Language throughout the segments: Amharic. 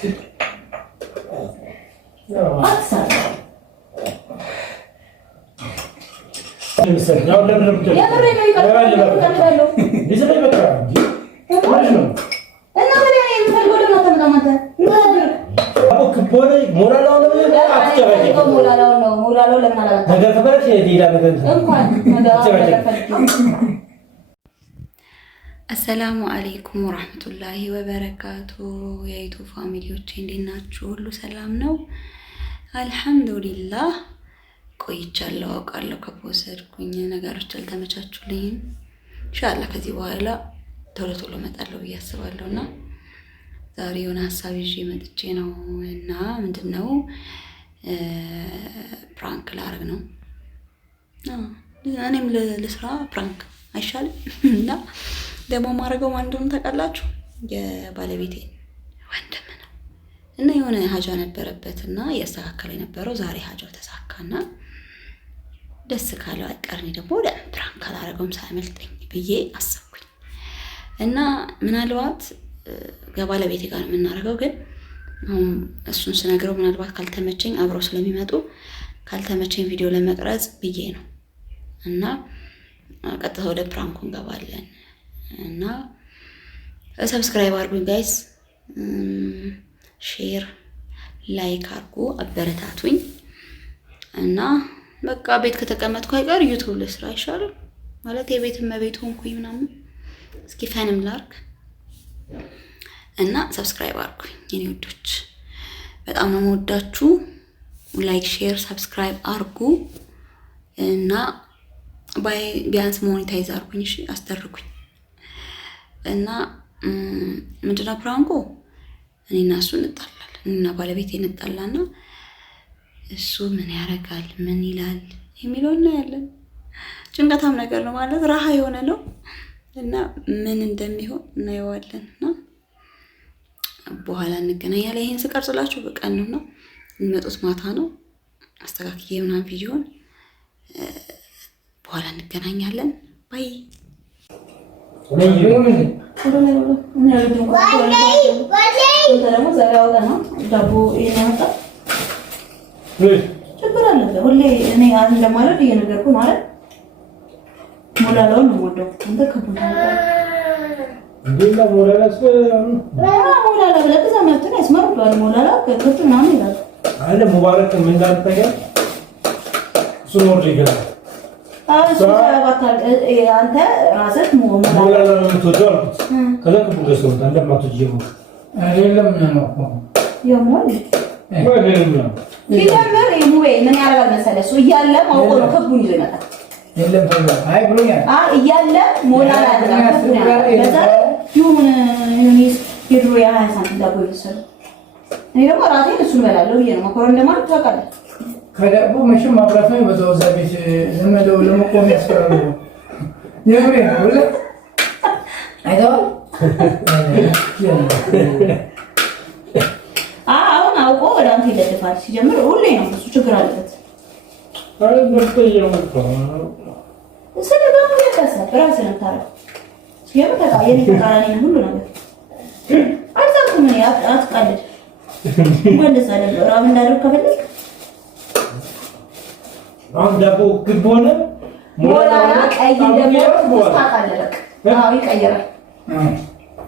أكثر. يا ولا من يا مرة ما يقدر. ليش لا يبكر؟ ما أنا ما يعني مثل قولنا تمام متى. أبو كبوني مولا لا مولا لا لما لا. هذا خبرك يا دي لا السلام عليكم ورحمة الله وبركاته يا يوتيوب فاميليوچ እንዴት ናችሁ? ሁሉ ሰላም ነው? አልহামዱሊላህ። ቆይቻለሁ አውቃለሁ ከፖስተድኩኝ ነገሮች አልተመቻቹልኝም። ኢንሻአላህ ከዚህ በኋላ ቶሎ ቶሎ እመጣለሁ ብዬ አስባለሁና ዛሬ የሆነ ሐሳብ ይዤ መጥቼ ነው እና ምንድነው ፕራንክ ላደርግ ነው። እኔም ለስራ ፕራንክ አይሻልም? እና ደግሞ ማረገው ማን እንደሆነ ታውቃላችሁ? የባለቤቴ ወንድም ነው እና የሆነ ሀጃ ነበረበትና ያስተካከለ የነበረው ዛሬ ሀጃው ተሳካና ደስ ካለው አይቀርኒ ደግሞ ፕራንክ አላረገውም ሳይመልጠኝ ብዬ አሰብኩኝ እና ምናልባት ከባለቤቴ ጋር የምናደርገው ግን እሱን ስነግረው ምናልባት ካልተመቸኝ አብረው ስለሚመጡ ካልተመቸኝ ቪዲዮ ለመቅረጽ ብዬ ነው እና ቀጥታ ወደ ፕራንኩ እንገባለን እና ሰብስክራይብ አድርጉኝ ጋይስ፣ ሼር ላይክ አድርጉ፣ አበረታቱኝ እና በቃ ቤት ከተቀመጥኩ አይቀር ዩቲዩብ ልስራ አይሻልም? ማለት የቤት እመቤት ሆንኩኝ ምናምን እስኪ ፈንም ላርክ እና ሰብስክራይብ አድርጉኝ የኔ ውዶች፣ በጣም ነው የምወዳችሁ። ላይክ ሼር ሰብስክራይብ አድርጉ እና ቢያንስ ሞኔታይዝ አድርጉኝ፣ እሺ አስደርጉኝ። እና ምንድነው ፕራንኩ? እኔና እሱ እንጣላለን፣ እኔና ባለቤቴ እንጣላና እሱ ምን ያደርጋል ምን ይላል የሚለው እናያለን። ጭንቀታም ነገር ነው ማለት ራሃ የሆነ ነው እና ምን እንደሚሆን እናየዋለን እና በኋላ እንገናኛለን። ይሄን ስቀርጽላችሁ በቀን ነው የሚመጡት፣ ማታ ነው አስተካክዬ ምናምን ቪዲዮን በኋላ እንገናኛለን። ባይ ችግር አለ ሁሌ እኔ አንድ ለማለት እየነገርኩ ማለት ሞላላውን ነው ወደው አንተ ከቡና እንዴላ ሞላላስ ሞላላ ብለህ ዘመድን ያስመርጧል። ሞላላ ከከቱ ምናምን ይላል አለ ሙባረክ ምን እንዳልተገኘ እሱ ነው ይገላል። አንተ ራስህ ሞላላ ነው የምትወደው አልኩት። ከዛ ከቡ ገሰው እንደማትወጂው አይደለም ነው እኮ የሞል ወይንም ነው ይጀምር ይሙዌ ምን ያደርጋል መሰለህ? እሱ እያለ ማውቆ ነው ከቡን ይዞ ይመጣል። የለም ታዲያ አይ ብሎኛል። እያለ ሞላላ ያደርጋል። ከዛ ይሁን ዩኒስ የድሮ ያ20 ሳንቲም ዳቦ ይወሰድ። እኔ ደግሞ ራሴን እሱን እበላለሁ ብዬ ነው መኮረን እንደማለት ታውቃለህ። ከዳቦ መቼም ማብራት ነው በዛው እዛ ቤት ዘመደው ለመቆም ያስፈራሉ። የምሬ ነው ወለ አይደል? አሁን አውቆ ወደ አንተ ይደፋል። ሲጀምር ሁሌ ነው እሱ ችግር አለበት። አይ ምርጥየው ነው ስለዚህ ያከሰ ራስን ታረቅ ሲጀምር ተቃየን ተቃራኒ ሁሉ ነገር አልዛኩም ነው አትቀልድ ወንደስ አይደለም ራም እንዳደረግ ከፈለክ አሁን ዳቦ ግብ ሆነ ሞላላ ቀይ ደግሞ ተስታካለ በቃ አዎ ይቀየራል።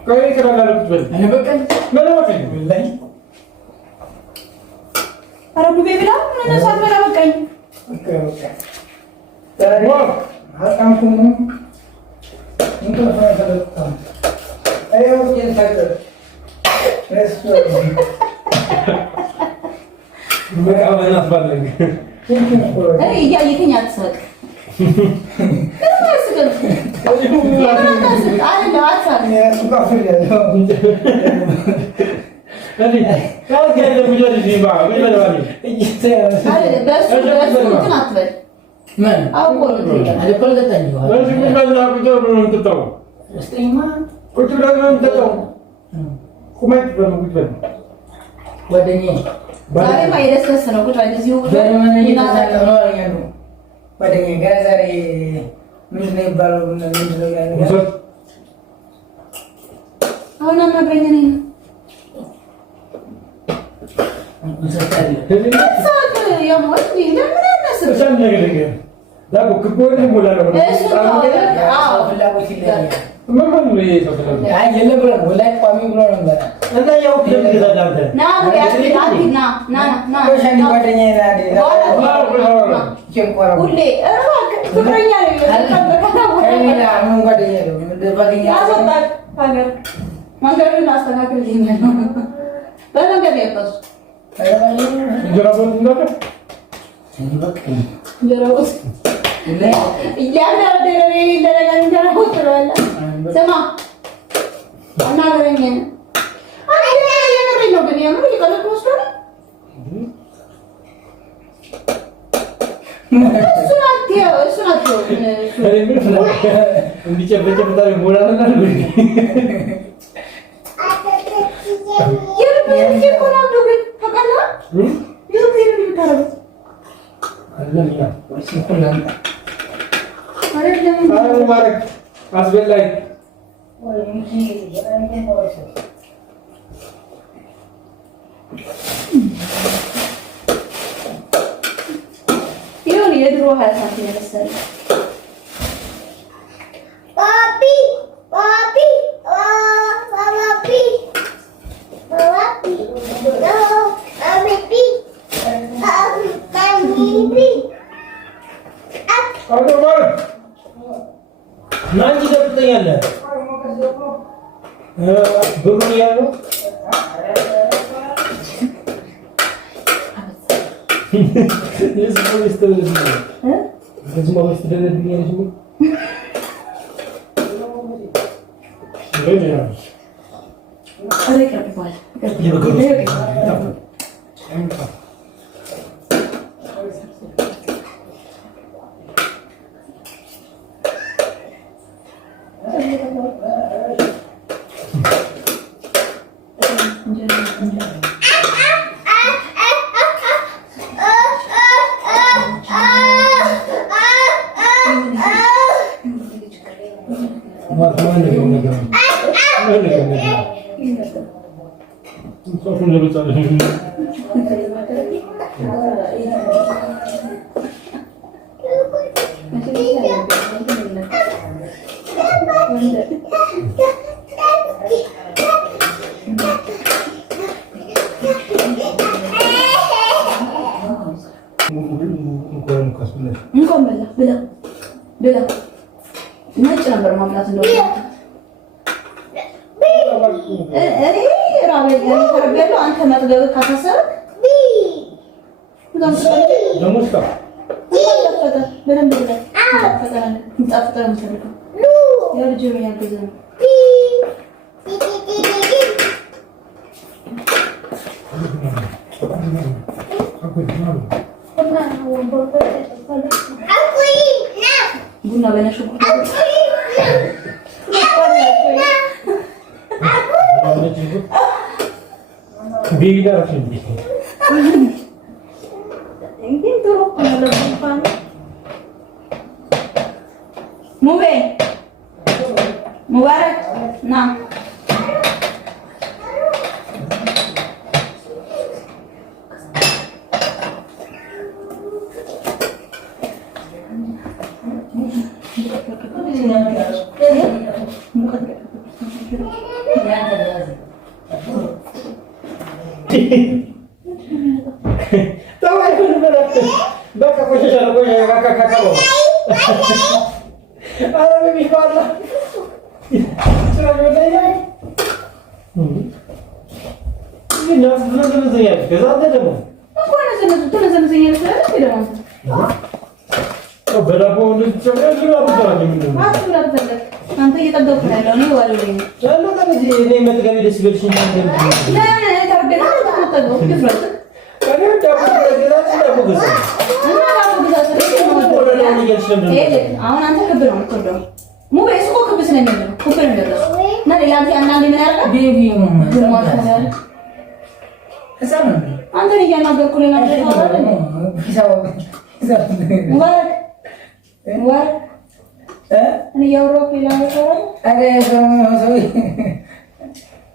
ቆይ ከራጋለሁ ብትበል እኔ በቀን መለወጥ ላይ አረቡ ቤቢላ ምን ነሳት በላ በቃኝ ዋው አጣምኩኝ እንትን ፈረሰለታ አይው የታገረ መቃበል አትፈልግ አይ እያየከኝ አትሰቅ ዛሬማ የደስደስ ነው ቁጭ እዚሁ ጓደኛዬ ጋር ዛሬ ምንድን ነው የሚባለው? ምንድን ነው ያለው? አሁን አናግረኝ ነኝ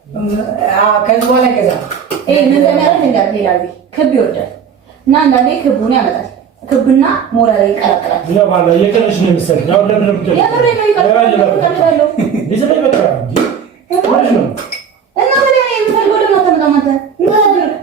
ከዚህ በኋላ ይገዛል። ምን እንደሚያደርግ እንዳለ ይላል። ክብ ይወዳል እና አንዳንዴ ክቡን ያመጣል። ክብና ሞራል ይቀላቀላል። ያ ባላ የከለሽ ነው የሚሰጥ ያው ለምን ነው ያምሬ ነው ይቀላቀላል። ሊዘበይ በቃ እና ወዲያ የምፈልገው ደግሞ ተመጣጣኝ ነው።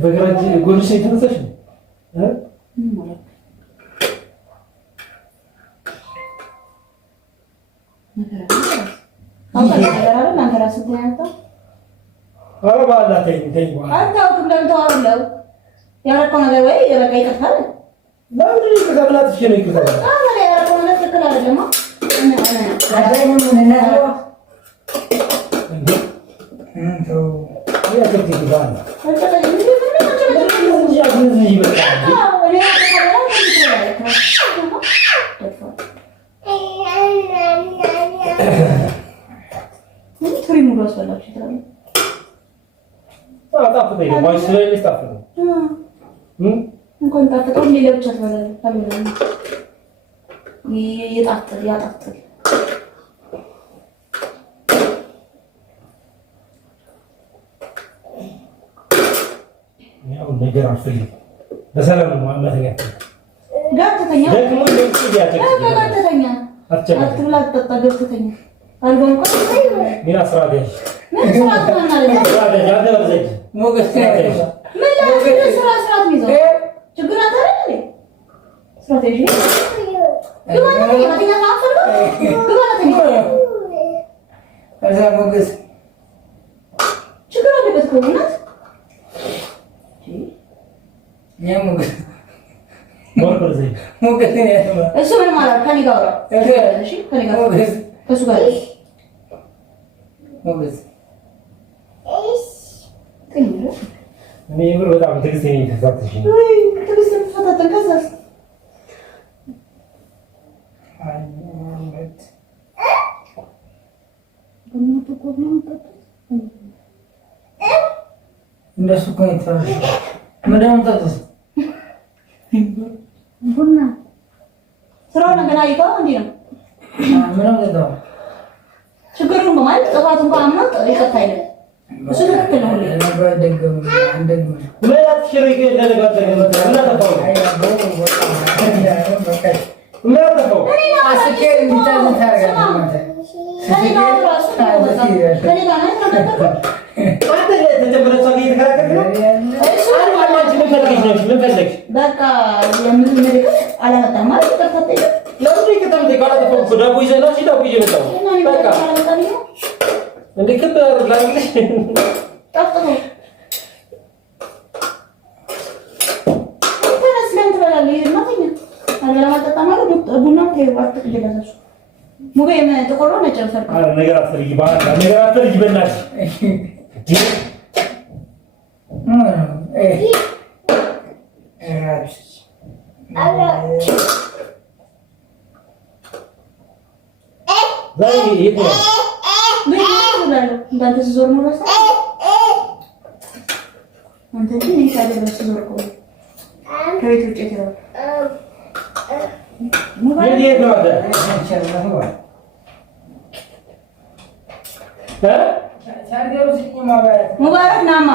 በግራጅ ጎልሽ የተነሳሽ ነው ነገር አልፈልግም። በሰላም ነው ማማተኛ ጋርተኛ ደግሞ ጋርተኛ አትብላ አትጠጣ ገብተኛ አልበም ቆይ ምን አስራደሽ ምን ስራት ነው ማለት ያደረዘች ሞገስ ምን ስራት ሚዘው ችግር አታረኝ ስትራቴጂ ከዛ ሞገስ ችግር አለበት ኮናት ሞገስ እሱ ምን ማለት ከኔ ጋር አውራ እሺ ከኔ ጋር ከሱ ጋር ሞገስ እኔ ብር በጣም ትግስቴን እየተፈታተሽ ነው ወይ ትግስት ተፈታተን ከዛስ እንደሱ እኮ ነው ምንድነው የምጠጡት? ቡና ስራው ነገር አይባው እንዴ ነው ምንም ተጣው ችግሩን በማለት ጥፋት እንኳን አምናት ይቀጣ አይደል እሱ ትክክል ነው ለነገር ደገም አንደግም ምን ሽሪክ ለነጋገር ምን ተጣው ምን ተጣው አስከ እንዲታዘን ታረጋለህ ከኔ ጋር ነው አንተ ለተጀመረው ሰው እየተከራከርክ ነው እሱ አንተ ምን ፈልገሽ በቃ የምን ምልክት አላመጣም ማለት ተፈጠረ ለምን ይከተም ደጋላ ተፈቁ ዳቦ ይዘናሽ ዳቦ ይመጣው በቃ እንዴ ከበር ላንግሽ ጠፍቶ ተነስ ለምን ትበላለህ ማተኛ አላማጣጣ ማለት ቡናው ተይዋት ትጀላዛሽ ሙቤ ተቆሮ ነጭ ፈርቅ አረ ነገር አትፈልጊ ባላ ነገር አትፈልጊ በእናትሽ ዛሬ የት ነው ምን ይላል እንዳንተ ዞር ነው አንተ ግን ይታደርስ ዞርኩ ከቤት ውጭ ተው የት ነው አለ ሙባረክ ናማ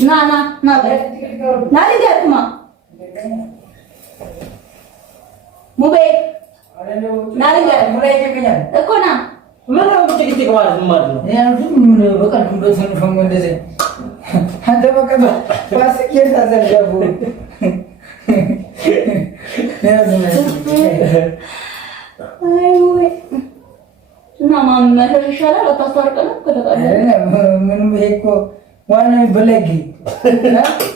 ና ና ና ና ልንገርክማ ሙቤ ና ልንገርህ እኮ ና ምን ነው ጭቅጭቅ ማለት ነው? ምን በቃ በሰንፈም እንደዚህ አንተ በቃ ባስኬት አዘርጋቡ አይ እና ማመረር ይሻላል አታስታርቀን ከተጣለ ምንም ይሄ እኮ ዋናው በለጊ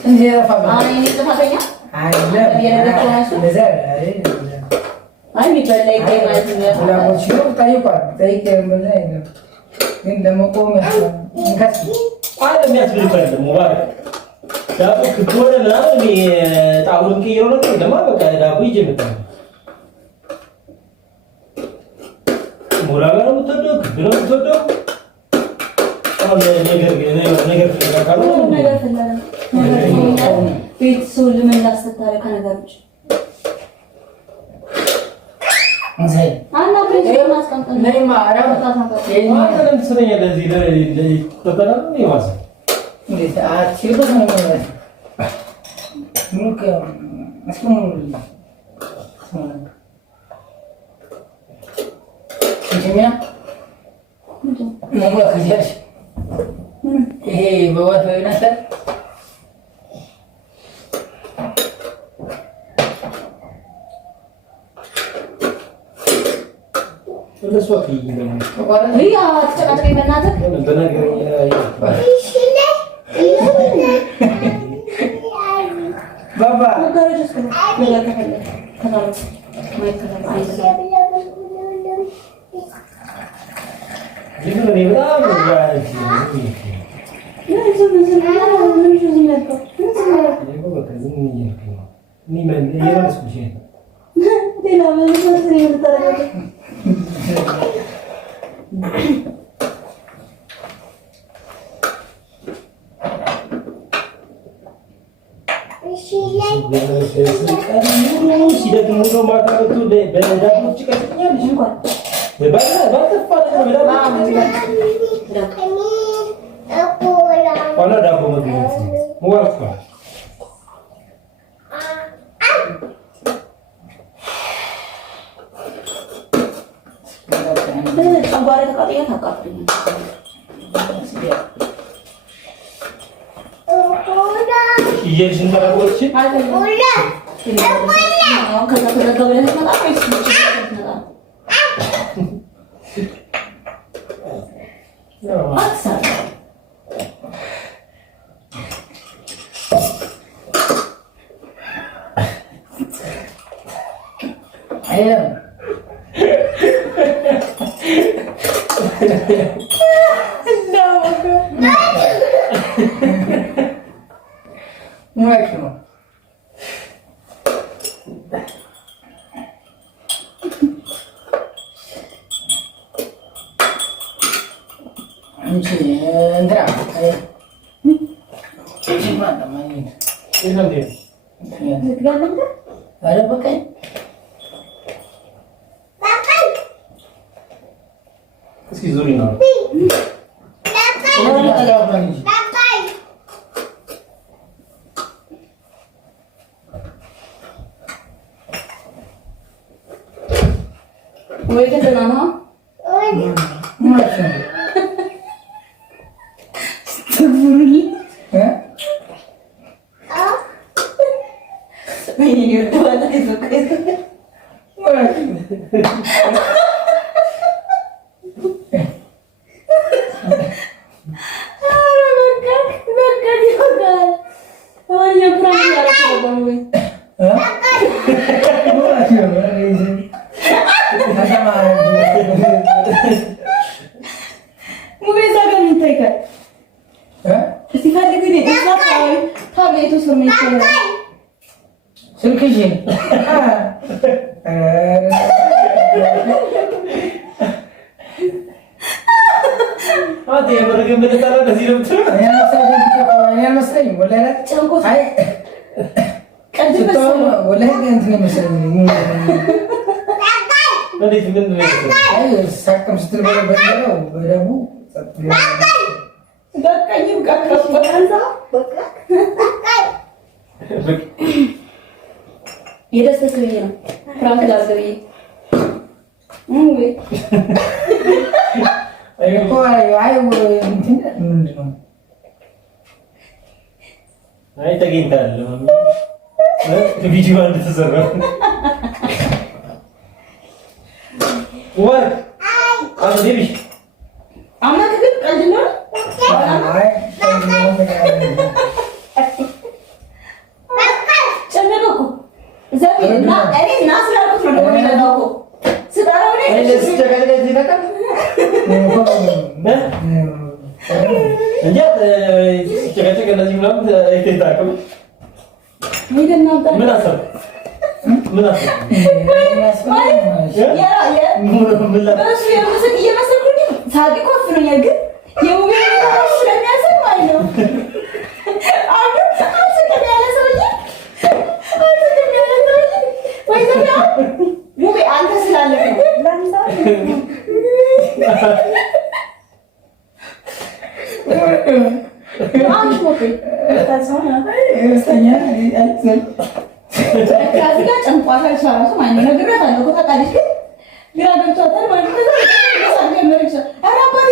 እንጂ ያፋባ አይ እኔ ጥፋተኛ አይደለም አይ ሚበላይ ማለት ነው ለሞች ነው ታይቋል ታይቀ ምን አይደለም ግን ለመቆም እንካስ አይደለም ያስፈልጋል ሙባረክ ዳቦ ከሆነ ምናምን ጣውን ከየሮ ነው ለማ በቃ ዳቦ ይዤ መጣሁ ሙራጋ ነው የምትወደው ክብ ነው የምትወደው አሁን ነገር ፍለጋካሉ ነገር ፍለጋ ቤት ሰው ለምን ላስተታረ ከነገሮች እንሰይ አና ብሬ ማስቀምጥ ነይማ አራም አንተም ስለኛ ለዚህ ተተና ነው ይዋስ እንዴት አትሽልቶ ነው ማለት ሙከ አስቆሙ እንጂያ ነው ከዚያሽ ይሄ በወት ወይናተ ለሷ ከይኝ ያ ተጨቃጨቀኝ በእናትህ ባባ ነገሮች እስከ ነገር ከፈለክ ከታረክ ማይከላም አይደለም ይሄን ነው በጣም ያጂ ሲደግሞ ነው ማታውቱ በዳቦች ቀጥኛለሽ እንኳን ዋና ዳቦ መግኘት ሙባረክ ጨጓራ ተቃጥያ ታቃጥልኝ ይየሽን ተራቆች ከዛ ተዘጋው ላይ ተመጣጣ ወይስ እስኪ ዞሪ ነው ወይ ከተናና ተብሩሊ ምን ይወጣዋል አንተ የምርግም ብትጠራ ደስ ይለምት እኔ አልመስለኝም ወላሂ ጨንቆት አይ ቀልድ መሰለኝ ወላሂ እንትን መሰለኝ እንዴት ምን ነው አይ ሳቅም ስትል በለው በደቡ በቃኝም ቀቀስ በቃንዛ በቃ የደስታ ሰውዬ ነው ፍራንክ ላዘውዬ ወይ እኮ አይ እንትን ምንድን ነው አይ ተገኝታል ቪዲዮ አንድ ተሰራ ወር አንዴ ቢሽ አማት ግን ቀልድ ነው አይ ጨነቀኩ ዘቢና እኔ ናስላልኩት ነው ደግሞ የሚለጋው ስጠራው ነው እሺ ተገለገ ይተካል እንዴ ተገለገ እንደዚህ ምናምን አይተታከም ምን አሰብ ምን አሰብ ያ በሱ የምስክ እየመሰልኩኝ ሳቂ ኮፍኖኛል ግን የውቤት ታሪክ ስለሚያስብ ማለት ነው አስከም ያለ ሰውዬ ወይ ዘጋ ውቤ አንተ ስላለህ ነው ላንሳ አንቺ ሞት ታሳውና ከዚህ ጋር ጨንቋታል ሻራሱ ማለት ነው ነግሬያታለሁ እኮ ታውቃለች ግን ግራ ገብቷታል ማለት ነው ከዛ ጀመረች ኧረ አባቴ